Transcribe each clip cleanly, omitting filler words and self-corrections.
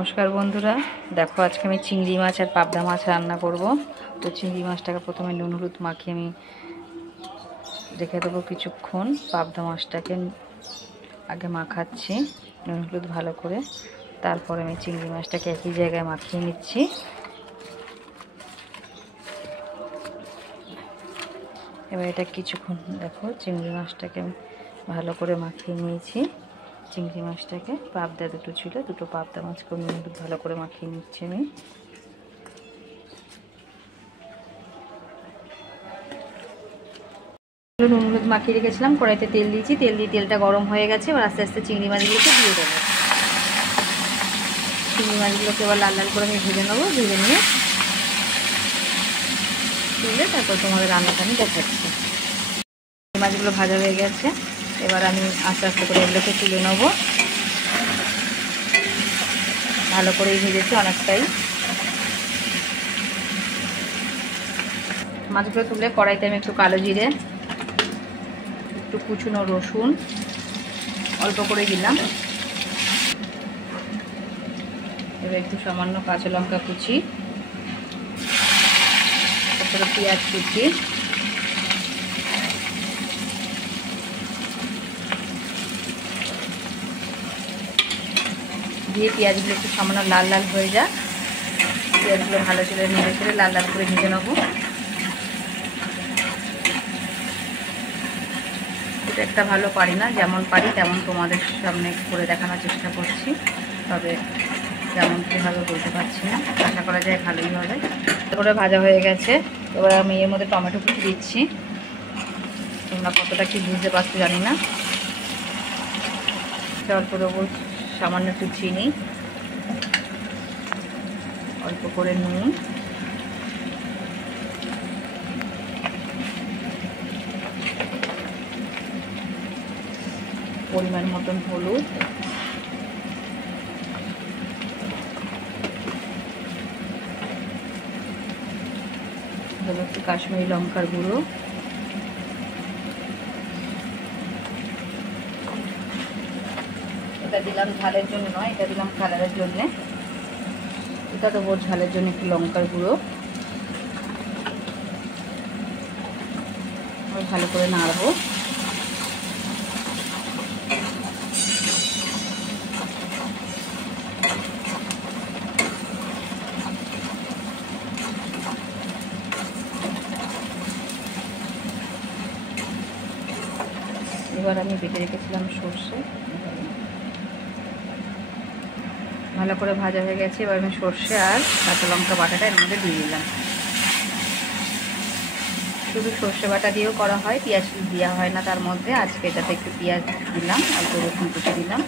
নমস্কার বন্ধুরা, দেখো আজকে আমি চিংড়ি মাছ আর পাবদা মাছ রান্না করব। তো চিংড়ি মাছটাকে প্রথমে নুন হলুদ মাখিয়ে আমি রেখে দেবো কিছুক্ষণ। পাবদা মাছটাকে আগে মাখাচ্ছি নুন হলুদ ভালো করে, তারপরে আমি চিংড়ি মাছটাকে একই জায়গায় মাখিয়ে নিচ্ছি। এবার এটা কিছুক্ষণ দেখো চিংড়ি মাছটাকে আমি ভালো করে মাখিয়ে নিয়েছি। চিংড়ি মাছটাকে পাবদা দুটো ছিল, দুটো পাবদা মাছকে নুন হলুদ ভালো করে মাখিয়ে নিচ্ছি আমি। নুন হলুদ মাখিয়ে রেখেছিলাম, কড়াইতে তেল দিয়েছি, তেল দিয়ে তেলটা গরম হয়ে গেছে। এবার আস্তে আস্তে চিংড়ি মাছগুলোকে দিয়ে দেবো। চিংড়ি মাছগুলোকে এবার লাল লাল করে আমি ভেজে নেবো। ভেজে নিয়ে তুলে তারপর তোমাদের রান্নাটা আমি দেখাচ্ছি। চিংড়ি মাছগুলো ভাজা হয়ে গেছে, এবার আমি আস্তে আস্তে করে এগুলোকে তুলে নেবো। ভালো করেই ভেজেছি অনেকটাই। মাছগুলো তুলে কড়াইতে আমি একটু কালো জিরে, একটু কুচনো রসুন অল্প করে দিলাম। এবার একটু সামান্য কাঁচা লঙ্কা কুচি, তারপরে পেঁয়াজ কুচি, দিয়ে পেঁয়াজগুলো একটু সামান্য লাল লাল হয়ে যায়। পেঁয়াজগুলো ভালো করে নেড়ে চেড়ে লাল লাল করে ভেজে নেবো। এটা একটা ভালো পারি না, যেমন পারি তেমন তোমাদের সামনে করে দেখানোর চেষ্টা করছি, তবে যেমন কীভাবে বলতে পারছি না, আশা করা যায় ভালোই হবে। করে ভাজা হয়ে গেছে, এবার আমি এর মধ্যে টমেটো কুচি দিচ্ছি। তোমরা কতটা কি বুঝতে পারছো জানি না। অল্প দেবো সামান্য একটু চিনি, অল্প করে নুন, পরিমাণ মতন হলুদ, একটু কাশ্মীরি লঙ্কার গুঁড়ো, এটা দিলাম ঝালের জন্য নয়, এটা দিলাম কালারের জন্যে। এটা দেবো ঝালের জন্য একটু লঙ্কার গুঁড়ো। ভালো করে নাড়বো। এবার আমি বেটে রেখেছিলাম সর্ষে, ভালো করে ভাজা হয়ে গেছে। এবার আমি সর্ষে আর কাঁচা লঙ্কা বাটাটা এর মধ্যে দিয়ে দিলাম। শুধু সর্ষে বাটা দিয়েও করা হয়, পেঁয়াজ দেওয়া হয় না তার মধ্যে। আজকে এটাতে একটু পেঁয়াজ দিলাম, অল্প রসুন কুচি দিলাম।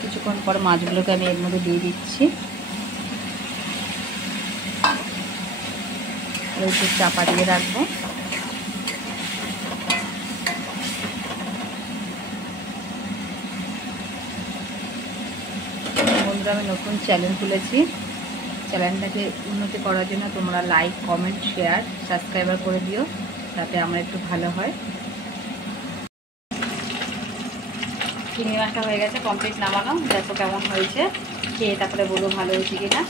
কিছুক্ষণ পর মাছগুলোকে আমি এর মধ্যে দিয়ে দিচ্ছি। একটু চাপা দিয়ে রাখবো। বন্ধুরা, আমি নতুন চ্যানেল খুলেছি। চ্যানেলটাকে উন্নতি করার জন্য তোমরা লাইক, কমেন্ট, শেয়ার, সাবস্ক্রাইবার করে দিও, তাতে আমার একটু ভালো হয়। চিংড়ি মাছটা হয়ে গেছে কমপ্লিট নামানো। দেখো কেমন হয়েছে, খেয়ে তারপরে বলো ভালো হয়েছে কিনা।